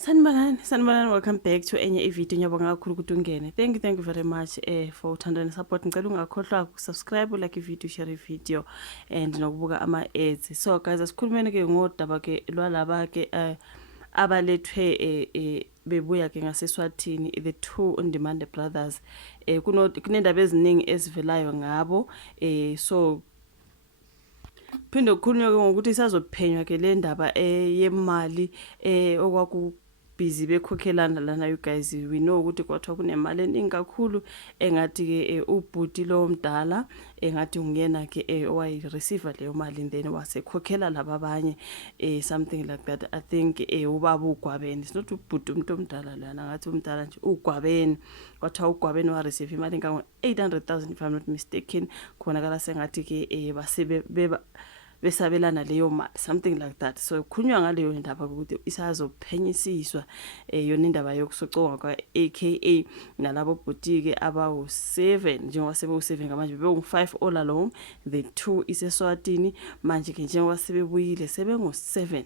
Sanibonani, welcome back to enye ivideo. Ngiyabonga kakhulu ukuthi ungene. Thank you very much for uthando and support. Ngicela ungakhohlwa ukusubscribe, like ivideo, share ivideo and nokubuka ama-ads. So guys, asikhulumeni ke ngodaba ke lwalaba ke abalethwe bebuya ke ngaseSwatini, the two on-demand brothers. Kunendaba eziningi ezivelayo ngabo. So phinde kukhulunywe ngokuthi isazophenywa ke le ndaba yemali okwaku busy bekhokhelana lana. You guys, we know ukuthi kwathiwa kunemali eningi kakhulu engathi ke ubhuti lo mdala engathi ungena ke owayi receive leyo mali then wasekhokhela laba abanye something like that. I think ubaba uGwabeni, it's not ubhuti umuntu omdala lana, ngathi umdala nje uGwabeni. Kwathiwa uGwabeni wa receive imali engango 800,000 if I'm not mistaken. Khona kala sengathi ke besabelana leyo mali, something like that. So kukhulunywa ngaleyo ndaba ukuthi isazophenyisiswa yona indaba yokusocoka kwa aka nalabo bhutike abawu7 njengoba sebewu7 ngamanje bewu5 all along. The 2 iseSwatini manje ke njengoba sebebuyile sebengu7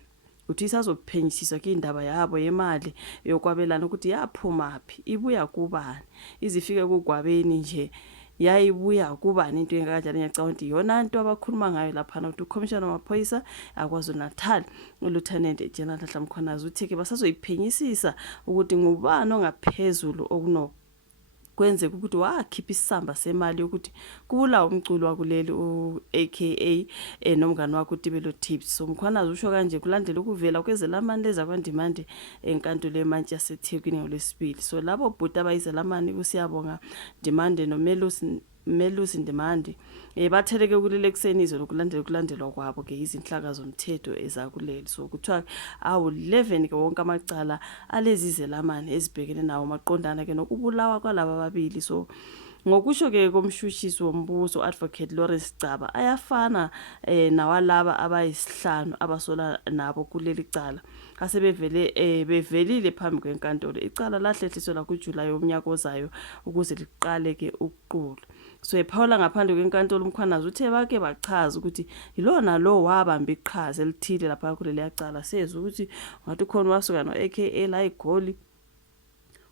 uthi isazophenyisiswa ke indaba yabo yemali yokwabelana ukuthi yaphumaphi, ibuya kubani, izifike kuGwabeni nje yayibuya kubani into engakanjani. Ngiyacabanga ukuthi yona into abakhuluma ngayo lapha ukuthi uCommissioner wamaphoyisa aKwaZulu-Natal uLieutenant General Nhlanhla Mkhwanazi uthi ke basazoyiphenyisisa ukuthi ngubani ongaphezulu kwenzeka ukuthi wakhipha isamba semali ukuthi kubulawa umculo wakuleli aka nomngane wakhe uTibelo Tips. So Mkhwanazi usho kanje kulandela ukuvela kwezelamani leza kwaNdimande enkantolo eMantshi yaseThekwini ngolwesibili. So labo bhuti abayizelamani uSiyabonga Ndimande noMelusi Ndimande batheleke kulele kusenizo lokulandelwa kwabo ke izinhlaka zomthetho ezakuleli. So kuthiwa awu11 ke wonke amacala alezi zelamani ezibhekene nawo maqondana ke nokubulawa kwalaba ababili. So ngokusho ke komshushisi wombuso Advocate Lawrence Caba ayafana nawalaba abayisihlanu abasola nabo kuleli cala asebevele bevelile phambi kwenkantolo. Icala lahlehliselwa kuJulayi yomnyaka ozayo ukuze liqale ke ukuqulwa. So ephawula ngaphandle kwenkantolo uMkhwanazi uthe bake bachaza ukuthi yilona lo wabamba iqhaza elithile lapha kuleli yacala. Sezwe ukuthi ngathi khona wasuka no aka la eGoli,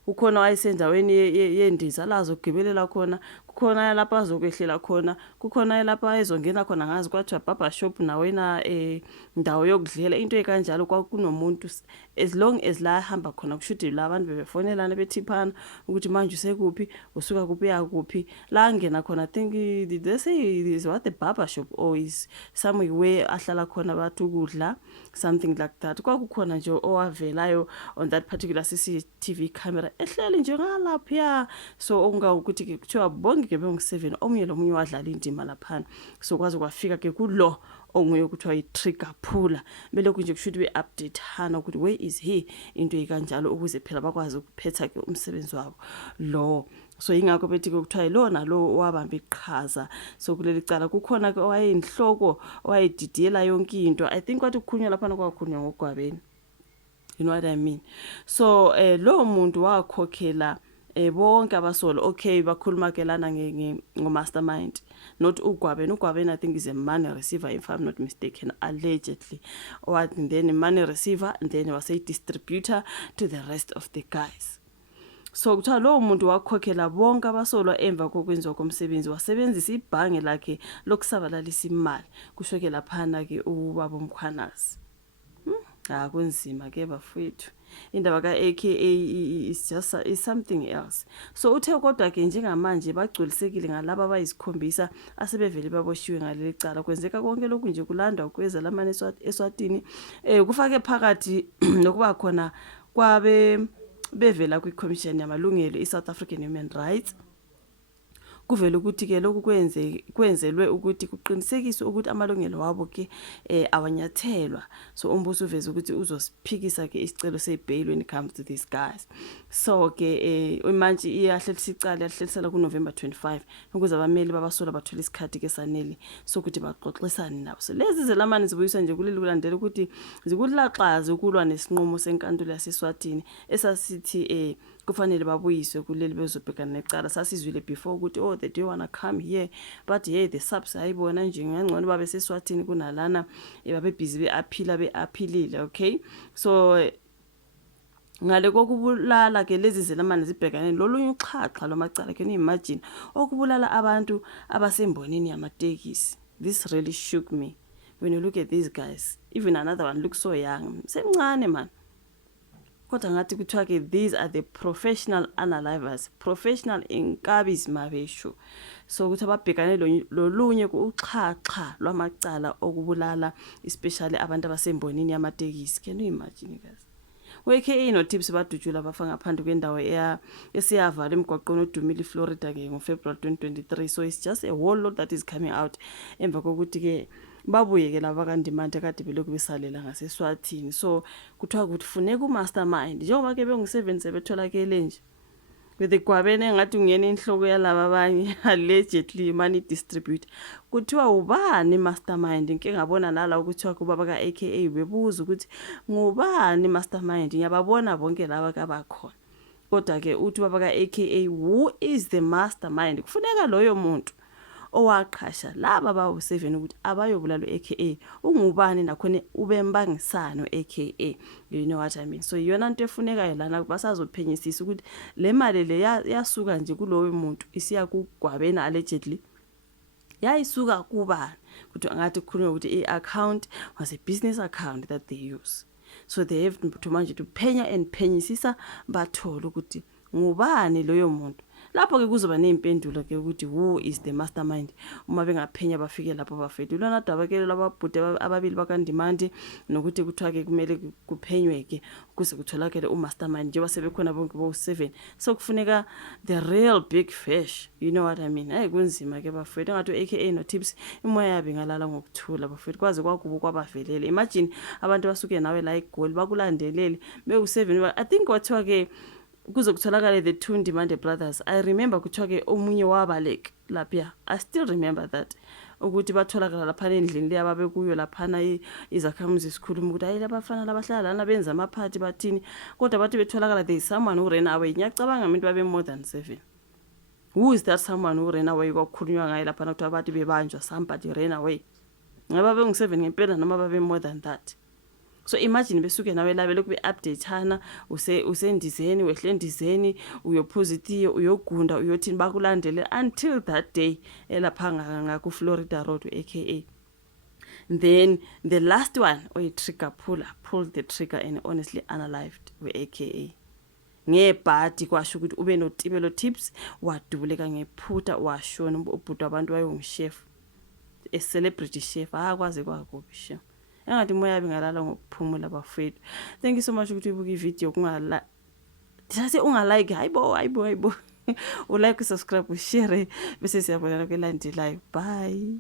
ukhona wayesendaweni yendiza lazo kugibelela khona, kukhona lapha azokwehlela khona, kukhona lapha ezongena khona ngazi kwathiwa barber shop nawena indawo yokudlela into ekanjalo. Kwakunomuntu as long as la hamba khona kushuthi labantu bebefonelana bethiphana ukuthi manje usekuphi, usuka kuphi yakuphi la ngena khona. I think they say is what the barber shop or is somewhere where ahlala khona bathu ukudla, something like that. Kwakukhona nje owavelayo on that particular CCTV camera ehleli nje ngalapha. So onga ukuthi ke kuthiwa bonke ke bengu7 omunye lomunye wadlala indima lapha. So kwaze kwafika ke kulo onguye kuthiwa i-trigger puller, belokhu nje kushuthi be-update hana ukuthi where is he, into ekanjalo ukuze phela bakwazi ukuphetha ke umsebenzi wabo lo. So ingakho bethi kuthiwa ilona lo wabamba iqhaza. So kuleli cala kukhona ke owayeyinhloko owayedidiyela yonke into. I think kwathi kukhulunywa lapha kwakhulunywa ngoGwabeni, you know what I mean. So lo muntu wakhokhela bonke abasolo. Okay, bakhuluma ke lana ngo-mastermind, not uGwabeni. I think is a money receiver if I'm not mistaken, allegedly. Or then money receiver and then was a distributor to the rest of the guys. So kuthiwa lo muntu wakhokhela bonke abasolwa emva kokwenziwa komsebenzi wasebenzisa ibhange lakhe lokusabalalisa imali. Kusho ke laphana ke ubaba uMkhwanazi. Kunzima ke bafowethu. Indaba ka aka is just is something else. So uthe kodwa ke njengamanje bagculisekile ngalabo abayisikhombisa asebevele baboshiwe ngaleli cala. Kwenzeka konke lokhu nje kulandwa kwezelamani eSwatini kufake phakathi nokuba khona kwabe bevela kwiCommission yamalungelo iSouth African Human Rights. Kuvela ukuthi ke lokhu kwenzelwe ukuthi kuqinisekiswe ukuthi amalungelo wabo ke awanyathelwa. So umbuso uveze ukuthi uzosiphikisa ke isicelo sebail when it comes to these guys. So ke manje iyahlehlisa icala yahlelisela kuNovember 25 ukuze abameli babasola bathola isikhathi ke sanele sokuthi baxoxisane nabo. So lezi zelamani zibuyiswa nje kuleli kulandela ukuthi zikulaxaza ukulwa nesinqumo senkantolo yaseSwatini esasithi kufanele babuyiswe kuleli bezobhekana necala. Sasizwile before ukuthi oh they do wanna come here, but hey the subs ayibona nje ngangcono babe seSwatini kunalana babe busy beaphilile. Okay, so ngale kokubulala ke lezi zelamane zibhekane lolunye uxhaxha lwamacala. Can you imagine okubulala abantu abasembonini yamatekisi? This really shook me when you look at these guys. Even another one looks so young, semncane man. Kodwa ngathi kuthiwa ke these are the professional unalivers, professional inkabis mabesho. So ukuthi ababhekane lolunye uxhaxha lwamacala okubulala especially abantu abasembonini yamatekisi. Can you imagine guys? We-AKA noTips badutshula bafa ngaphandle kwendawo esiyavala emgwaqweni odumile eFlorida ke ngoFebruary 2023. So it's just a whole lot that is coming out emva kokuthi ke babuye ke laba kaNdimande kade belokhu besalela ngaseSwatini. So kuthiwa ukuthi funeka umastermind njengoba ke bengu7 sebetholakele nje bedegwabene ngathi ungena inhloko yalaba abanye allegedly money distribute. Kuthiwa ubani mastermind? Nke ngabona nala ukuthiwa kubaba ka-AKA bebuza ukuthi ngubani mastermind. Ngiyababona bonke laba kabakhona, kodwa ke uthi baba ka-AKA who is the mastermind? Kufuneka loyo muntu owaqhasha laba bawu7 ukuthi abayobulala u-AKA ungubani nakhona ubembangisano AKA. You know what I mean? So yona into efunekayo lana basazophenyisisa ukuthi le mali le yasuka nje kulowo muntu isiya kugwabeni allegedly yayisuka kubani. Kuthi ngathi kukhulunywa ukuthi i-account was a business account that they use. So they have to manje to phenya and phenyisisa bathole ukuthi ngubani loyo muntu. Lapho ke kuzoba nezimpendulo ke ukuthi who is the mastermind. Uma bengaphenya bafike lapho bafethu lona daba ke lababhude ababili bakaNdimande nokuthi kuthiwa ke kumele kuphenywe ke ukuze kutholakale umastermind njengoba sebekhona bonke bo7. So kufuneka the real big fish. You know what I mean? Hayi kunzima ke bafethu ngathi u-AKA noTips imoya yabe ngalala ngokuthula bafethu kwaze kwakubo kwabavelele. Imagine abantu basuke nawe la eGoli bakulandelele bewu7. I think wathiwa ke kuze kutholakale the two Ndimande brothers. I remember kuthiwa ke omunye wabalek lapha. I still remember that ukuthi batholakala lapha endlini le ababe kuyo laphana izakhamuzi isikhuluma ukuthi hayi labafana labahlala lana benza amaphathi bathini, kodwa bathi betholakala there is someone who ran away. Ngiyacabanga abantu babe more than 7. Who is that someone who ran away? Kwakhulunywa ngaye lapha ukuthi abathi bebanjwa somebody ran away. Ngabe bengu7 ngempela noma babe more than that. So imagine besuke nawe la belokhu be-updateana usendizeni wehlendizeni uyophuza itiye uyogunda uyothini bakulandele until that day elapha ngaku-Florida Road AKA. Then the last one trigger pulled the trigger and honestly unalived we-AKA. Ngebhadi kwasho ukuthi ube notibelo Tips wadubuleka ngephutha washona ubhuti abantu wayengumchef, a celebrity chef akwazi kwakubi chef. Engathi moya bingalala ngokuphumula bafethu. Thank you so much ukuthi ubuke ivideo kungala. Dithathe ungalike hayibo. Ulike, subscribe, share bese siyabonana kwelandelayo. Bye.